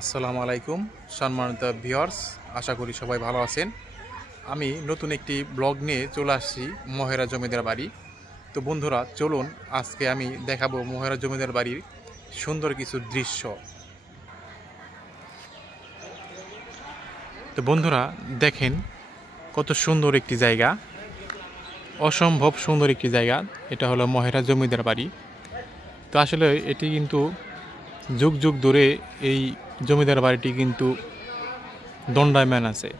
আসসালামু আলাইকুম সম্মানিত ভিউয়ার্স, আশা করি সবাই ভালো আছেন। আমি নতুন একটি ব্লগ নিয়ে চলে আসছি মহেরা জমিদার বাড়ি। তো বন্ধুরা, চলুন আজকে আমি দেখাবো মহেরা জমিদার বাড়ির সুন্দর কিছু দৃশ্য। তো বন্ধুরা দেখেন, কত সুন্দর একটি জায়গা, অসম্ভব সুন্দর একটি জায়গা। এটা হলো মহেরা জমিদার বাড়ি। তো আসলে এটি কিন্তু যুগ যুগ ধরে এই জমিদার বাড়িটি কিন্তু দণ্ডায়মান আছে।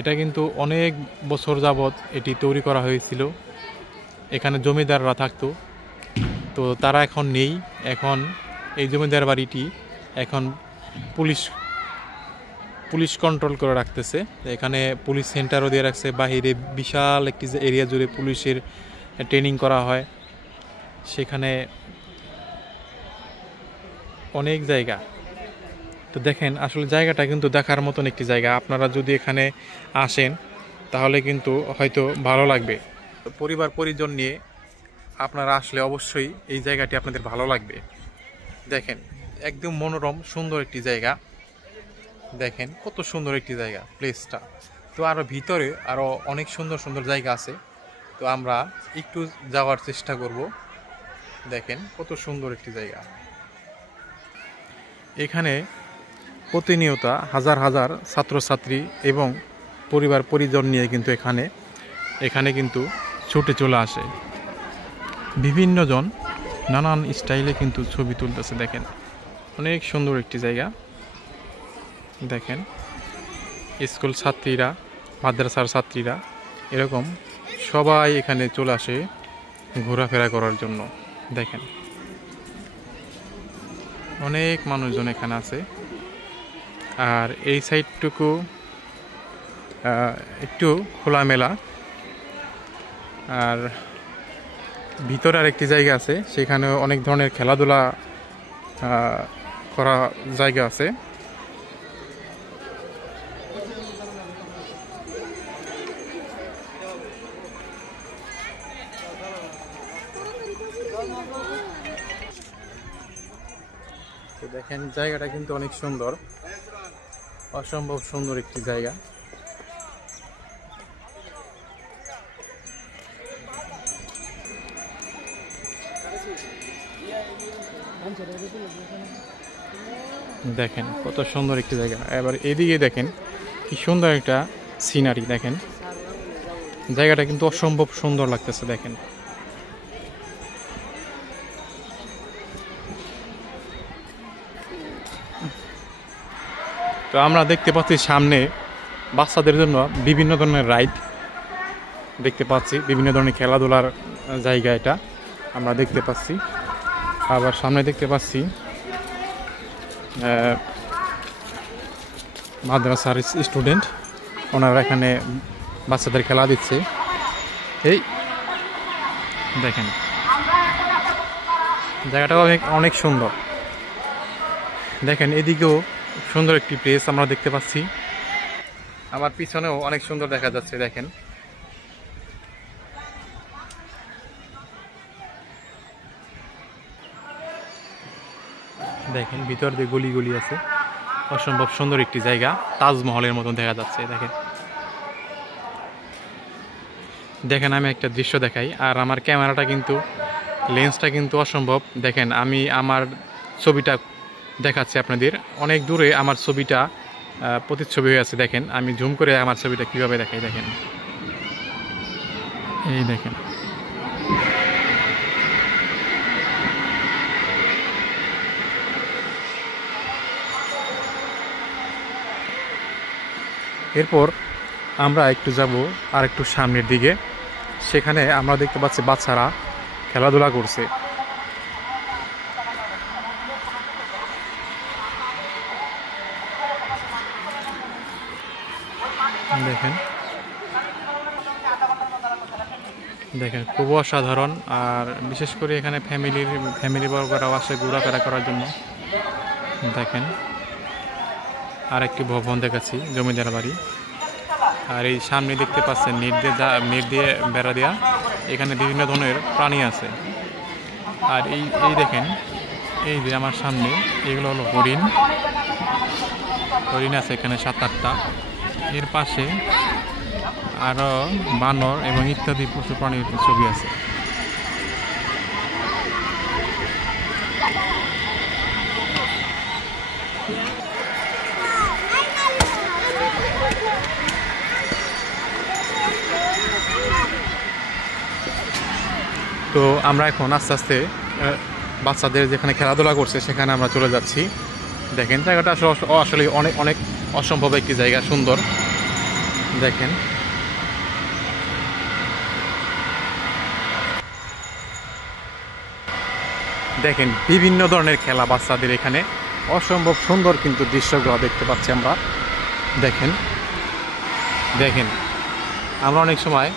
এটা কিন্তু অনেক বছর যাবৎ এটি তৈরি করা হয়েছিল। এখানে জমিদাররা থাকতো, তো তারা এখন নেই। এখন এই জমিদার বাড়িটি এখন পুলিশ কন্ট্রোল করে রাখতেছে। এখানে পুলিশ সেন্টারও দিয়ে রাখছে, বাহিরে বিশাল একটি এরিয়া জুড়ে পুলিশের ট্রেনিং করা হয়। সেখানে অনেক জায়গা। তো দেখেন, আসলে জায়গাটা কিন্তু দেখার মতন একটি জায়গা। আপনারা যদি এখানে আসেন তাহলে কিন্তু হয়তো ভালো লাগবে। পরিবার পরিজন নিয়ে আপনারা আসলে অবশ্যই এই জায়গাটি আপনাদের ভালো লাগবে। দেখেন, একদম মনোরম সুন্দর একটি জায়গা। দেখেন কত সুন্দর একটি জায়গা প্লেসটা। তো আরও ভিতরে আরও অনেক সুন্দর সুন্দর জায়গা আছে, তো আমরা একটু যাওয়ার চেষ্টা করব। দেখেন কত সুন্দর একটি জায়গা। এখানে প্রতিনিয়ত হাজার হাজার ছাত্রছাত্রী এবং পরিবার পরিজন নিয়ে কিন্তু এখানে কিন্তু ছুটে চলে আসে। বিভিন্ন জন নানান স্টাইলে কিন্তু ছবি তুলতেছে। দেখেন অনেক সুন্দর একটি জায়গা। দেখেন স্কুল ছাত্রীরা, মাদ্রাসার ছাত্রীরা এরকম সবাই এখানে চলে আসে ঘোরাফেরা করার জন্য। দেখেন অনেক মানুষজন এখানে আছে। আর এই সাইডটুকু একটু খোলামেলা। আর ভিতরে আর একটি জায়গা আছে, সেখানে অনেক ধরনের খেলাধুলা করা জায়গা আছে। তো দেখেন জায়গাটা কিন্তু অনেক সুন্দর, অসম্ভব সুন্দর একটি জায়গা। দেখেন কত সুন্দর একটি জায়গা। এবার এদিকে দেখেন কি সুন্দর একটা সিনারি। দেখেন জায়গাটা কিন্তু অসম্ভব সুন্দর লাগতেছে। দেখেন তো আমরা দেখতে পাচ্ছি সামনে বাচ্চাদের জন্য বিভিন্ন ধরনের রাইড দেখতে পাচ্ছি, বিভিন্ন ধরনের খেলাধুলার জায়গা এটা আমরা দেখতে পাচ্ছি। আবার সামনে দেখতে পাচ্ছি মাদ্রাসার স্টুডেন্ট, ওনারা এখানে বাচ্চাদের খেলা দিচ্ছে। এই দেখেন জায়গাটা অনেক সুন্দর। দেখেন এদিকেও সুন্দর একটি প্লেস আমরা দেখতে পাচ্ছি। আমার পিছনেও অনেক সুন্দর দেখা যাচ্ছে। দেখেন দেখেন ভিতর দিয়ে গলি গলি আছে। অসম্ভব সুন্দর একটি জায়গা, তাজমহলের মতন দেখা যাচ্ছে। দেখেন দেখেন আমি একটা দৃশ্য দেখাই, আর আমার ক্যামেরাটা কিন্তু লেন্সটা কিন্তু অসম্ভব। দেখেন আমি আমার ছবিটা দেখাচ্ছি আপনাদের, অনেক দূরে আমার ছবিটা প্রতিচ্ছবি হয়ে আছে। দেখেন আমি জুম করে আমার ছবিটা কিভাবে দেখাই। দেখেন এই দেখেন এরপর আমরা একটু যাব আর একটু সামনের দিকে। সেখানে আমরা দেখতে পাচ্ছি বাচ্চারা খেলাধুলা করছে। দেখেন দেখেন খুব অসাধারণ। আর বিশেষ করে এখানে ফ্যামিলি বর্গরাও আসে ঘোরাফেরা করার জন্য। দেখেন আরেকটি ভবন দেখাচ্ছি, জমিদার বাড়ি। আর এই সামনে দেখতে পাচ্ছেন নেট দিয়ে বেড়া দেওয়া। এখানে বিভিন্ন ধরনের প্রাণী আছে। আর এই দেখেন, এই যে আমার সামনে এগুলো হলো হরিণ। হরিণ আছে এখানে 7-8টা। এর পাশে আরো বানর এবং ইত্যাদি পশু প্রাণীর ছবি আছে। তো আমরা এখন আস্তে আস্তে বাচ্চাদের যেখানে খেলাধুলা করছে সেখানে আমরা চলে যাচ্ছি। দেখেন জায়গাটা আসলে অনেক অনেক অসম্ভব একটি জায়গা, সুন্দর। দেখেন দেখেন বিভিন্ন ধরনের খেলা বাচ্চাদের এখানে, অসম্ভব সুন্দর কিন্তু দৃশ্যগুলো দেখতে পাচ্ছি আমরা। দেখেন দেখেন আমরা অনেক সময়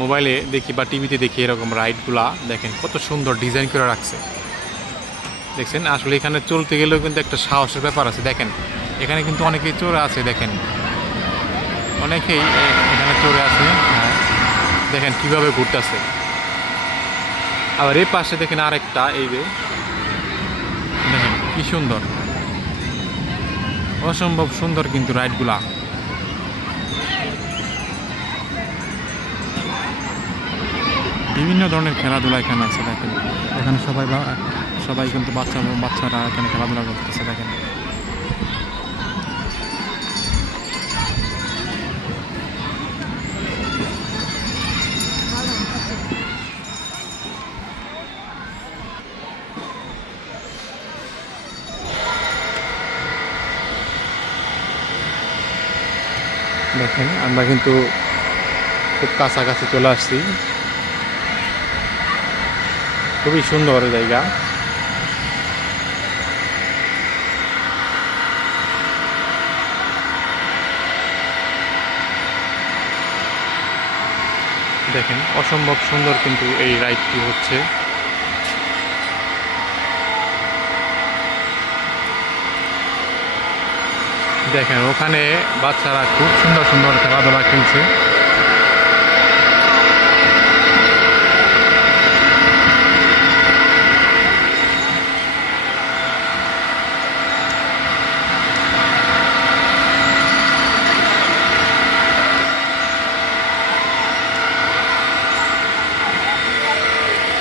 মোবাইলে দেখি বা টিভিতে দেখি এরকম রাইডগুলা, দেখেন কত সুন্দর ডিজাইন করে রাখছে। দেখছেন আসলে এখানে চলতে গেলেও কিন্তু একটা সাহসের ব্যাপার আছে। দেখেন এখানে কিন্তু অনেকেই চড়ে আছে, দেখেন অনেকেই এখানে চড়ে আছে। হ্যাঁ দেখেন কীভাবে ঘুরতেছে। আবার এই পাশে দেখেন আরেকটা, এই যে দেখেন কি সুন্দর, অসম্ভব সুন্দর কিন্তু রাইডগুলা। বিভিন্ন ধরনের খেলাধুলা এখানে আছে। দেখেন এখানে সবাই কিন্তু বাচ্চারা এখানে খেলাধুলা করতেছে। দেখেন দেখেন আমরা কিন্তু খুব কাছাকাছি চলে আসছি। খুবই সুন্দর জায়গা। দেখেন অসম্ভব সুন্দর কিন্তু এই রাইডটি হচ্ছে। দেখেন ওখানে বাচ্চারা খুব সুন্দর সুন্দর খেলাধুলা খেলছে।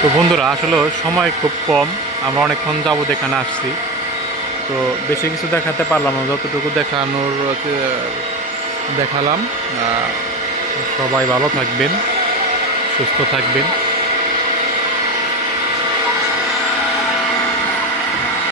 তো বন্ধুরা আসলে সময় খুব কম, আমরা অনেকক্ষণ যাবত এখানে আসছি, তো বেশি কিছু দেখাতে পারলাম না, যতটুকু দেখালাম। সবাই ভালো থাকবেন, সুস্থ থাকবেন।